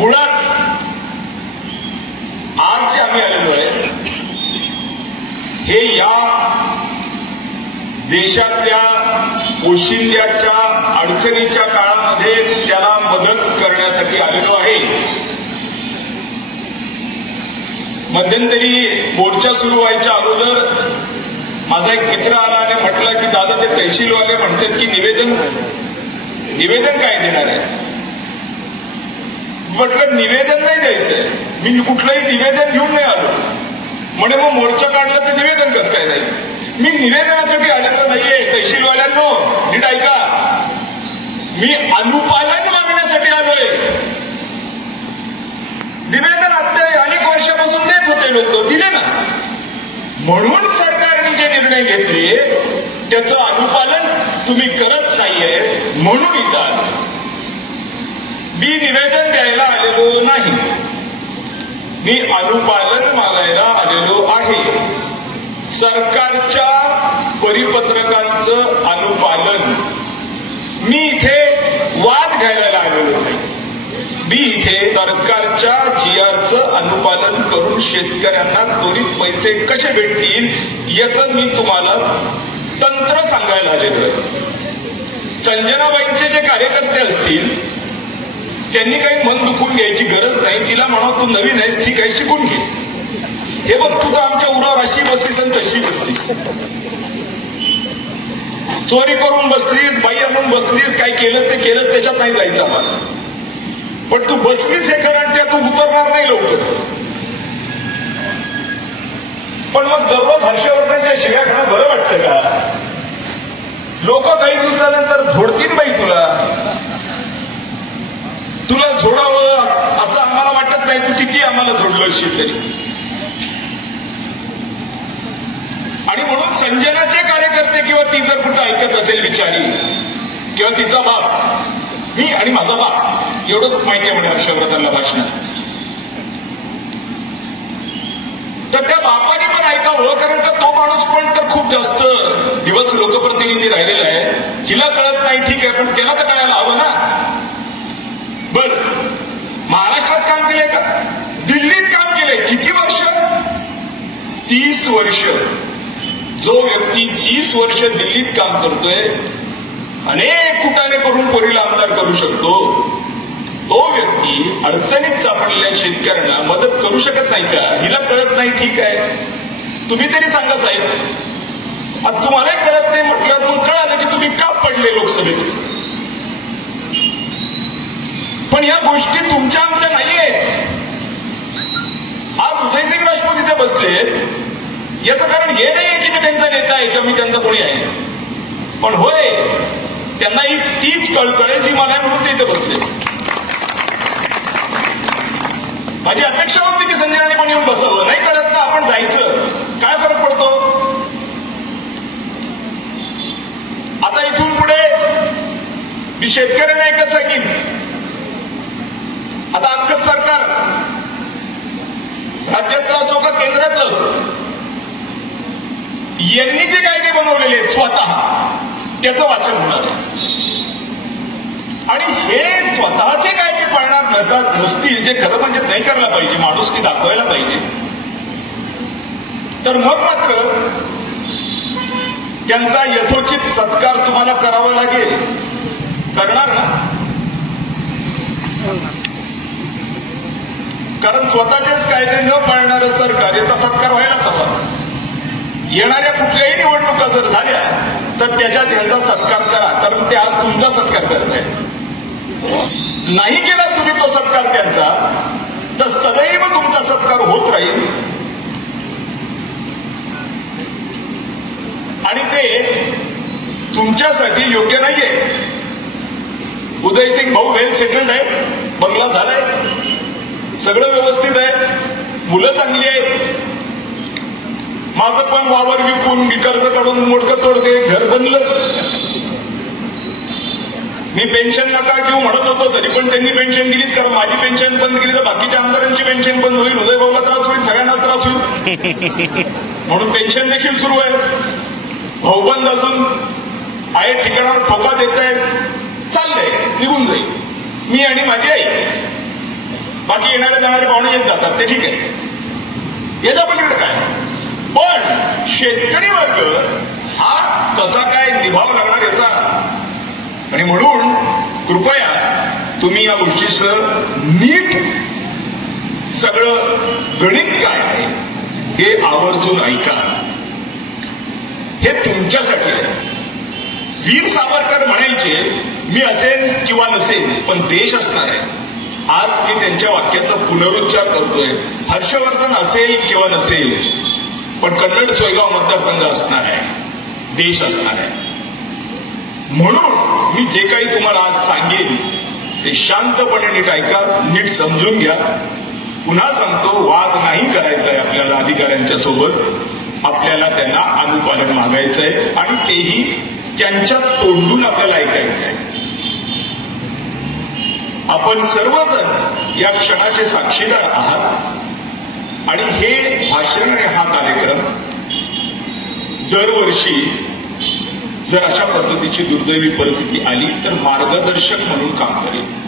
मुळात आज जे आम्ही आलेलो आहे हे या देशातल्या पोशिंद्याच्या अडचणीच्या काळामध्ये त्याला मदत करण्यासाठी आलेलो आहे. मध्यंतरी मोर्चा सुरू व्हायच्या अगोदर माझा एक मित्र आला आणि म्हटला की दादा ते तहसीलवाले म्हणतात की निवेदन काय देणार आहे. म्हटलं निवेदन नाही द्यायचंय, मी कुठलंही निवेदन घेऊन नाही आलो. म्हणे मग मोर्चा काढला तर निवेदन कसं काय नाही. मी निवेदनासाठी आलेलो नाहीये तहसीलवाल्यांनो, नीट ऐका, मी अनुपालन मागण्यासाठी आलोय. निवेदन आता अनेक वर्षापासून देत होते लोक, दिले ना. म्हणून सरकारने जे निर्णय घेतले त्याचं अनुपालन तुम्ही करत नाहीये म्हणून इथं आलो. मी निवेदन द्यायला आलेलो नाही, मी अनुपालन मागायला आलेलो आहे. सरकारच्या परिपत्रकांचं अनुपालन. मी इथे वाद घ्यायला आलेलो नाही, मी इथे सरकारच्या जीआरचं अनुपालन करून शेतकऱ्यांना त्वरित पैसे कसे भेटतील याचं मी तुम्हाला तंत्र सांगायला आलेलो आहे. संजनाबाईंचे जे कार्यकर्ते असतील त्यांनी काही मन दुखून घ्यायची गरज नाही. तिला म्हणा तू नवीन आहेस, ठीक आहे, शिकून घे. हे बघ तू तर आमच्या उरावर अशी बसलीस आणि तशी बसलीस, चोरी करून बसलीस, बाई आणून बसलीस, काय केलंस ते केलंस, त्याच्यात नाही जायचं आम्हाला. पण तू बसलीस हे कारण त्या तू उतरणार नाही लवकर. पण मग दररोज हर्षवर्धनच्या शिव्या खाणं बरं वाटतं का. लोक काही दिवसानंतर झोडतील बाई तुला झोडावं असं आम्हाला वाटत नाही. तू किती आम्हाला झोडलं असशील तरी. आणि म्हणून संजनाचे कार्यकर्ते किंवा ती जर कुठं ऐकत असेल बिचारी किंवा तिचा बाप, मी आणि माझा बाप एवढंच माहिती आहे म्हणे हर्षवर्धनला भाषणात, तर त्या बापाने पण ऐकावं. कारण का तो माणूस पण तर खूप जास्त दिवस लोकप्रतिनिधी राहिलेला आहे. हिला कळत नाही ठीक आहे, पण त्याला तर कळायला हवं ना. बर महाराष्ट्रात काम केलंय का, दिल्लीत काम केलंय किती वर्ष, 30 वर्ष. जो व्यक्ती 30 वर्ष दिल्लीत काम करतोय, अनेक कुटाने करून पोरीला आमदार करू शकतो, तो व्यक्ती अडचणीत सापडलेल्या शेतकऱ्यांना मदत करू शकत नाही का. हिला कळत नाही ठीक आहे, तुम्ही तरी सांगा साहेब. आता तुम्हालाही कळत नाही म्हटलं मग कळालं की तुम्ही का पडले लोकसभेत. पण या गोष्टी तुमच्या आमच्या नाहीये. आज उदयसिंग राजपूत इथे बसले याचं कारण हे नाहीये की मी त्यांचा नेता आहे किंवा मी त्यांचा कोणी आहे, पण होय त्यांना ही तीच कळकळ आहे जी मला म्हणून ते इथे बसले. माझी अपेक्षा होती की संजयने पण येऊन बसावं. नाही कळत ना आपण जायचं, काय फरक पडतो. आता इथून पुढे मी शेतकऱ्यांना एकच सांगेन, आता अख्खं सरकार राज्यातलं असो का केंद्रातलं असो, यांनी जे कायदे बनवलेले आहेत स्वतः त्याचं वाचन होणार आहे. आणि हे स्वतःचे कायदे पाळणार नसतील, जे खरं म्हणजे नाही करायला पाहिजे, माणुसकी दाखवायला पाहिजे, तर मग मात्र त्यांचा यथोचित सत्कार तुम्हाला करावा लागेल. करणार ना. कारण स्वतःचेच कायदे न पाळणारं सरकार याचा सत्कार व्हायलाच हवा. येणाऱ्या कुठल्याही निवडणुका जर झाल्या तर त्याच्यात यांचा सत्कार करा, कारण ते आज तुमचा सत्कार करत आहेत. नाही केला तुम्ही तो सत्कार त्यांचा तर सदैव तुमचा सत्कार होत राहील. आणि ते तुमच्यासाठी योग्य नाहीये. उदयसिंग भाऊ वेल सेटल्ड आहे, बंगला झालाय, सगळं व्यवस्थित आहे, मुलं चांगली आहेत. माझं पण वावर विकून कर्ज काढून मोडकं तोडके घर बनलं. मी पेन्शन नका घेऊ म्हणत होतो, तरी पण त्यांनी पेन्शन दिलीच. कारण माझी पेन्शन बंद केली तर बाकीच्या आमदारांची पेन्शन बंद होईल, उदय भाऊला त्रास होईल, सगळ्यांनाच त्रास होईल. म्हणून पेन्शन देखील सुरू आहे. भाऊबंद अजून आहे ठिकाणावर ठोका देत आहेत, चाललंय, निघून जाईल. मी आणि माझी आई बाकी येणारे जाणारे पाहुणे येत जातात ते ठीक आहे, याच्या पलीकडे काय. पण शेतकरी वर्ग हा कसा काय निभाव लागणार याचा, आणि म्हणून कृपया तुम्ही या गोष्टीचं नीट सगळं गणित काय आहे हे आवर्जून ऐका. हे तुमच्यासाठी आहे. वीर सावरकर म्हणायचे, मी असेन किंवा नसेन पण देश असणार आहे. आज मी त्यांच्या वाक्याचा पुनरुच्चार करतोय. हर्षवर्धन असेल किंवा नसेल पण कन्नड सोयगाव मतदारसंघ असणार आहे, देश असणार आहे. म्हणून मी जे काही तुम्हाला आज सांगेन ते शांतपणे नीट ऐका, नीट समजून घ्या. पुन्हा सांगतो, वाद नाही करायचा आहे आपल्याला अधिकाऱ्यांच्या सोबत. आपल्याला त्यांना अनुपालन मागायचंय आणि तेही त्यांच्या तोंडून आपल्याला ऐकायचं आहे. आपण सर्वजण या क्षणाचे साक्षीदार आहात आणि हे भाषण आणि हा कार्यक्रम दरवर्षी जर अशा पद्धतीची दुर्दैवी परिस्थिती आली तर मार्गदर्शक म्हणून काम करेल.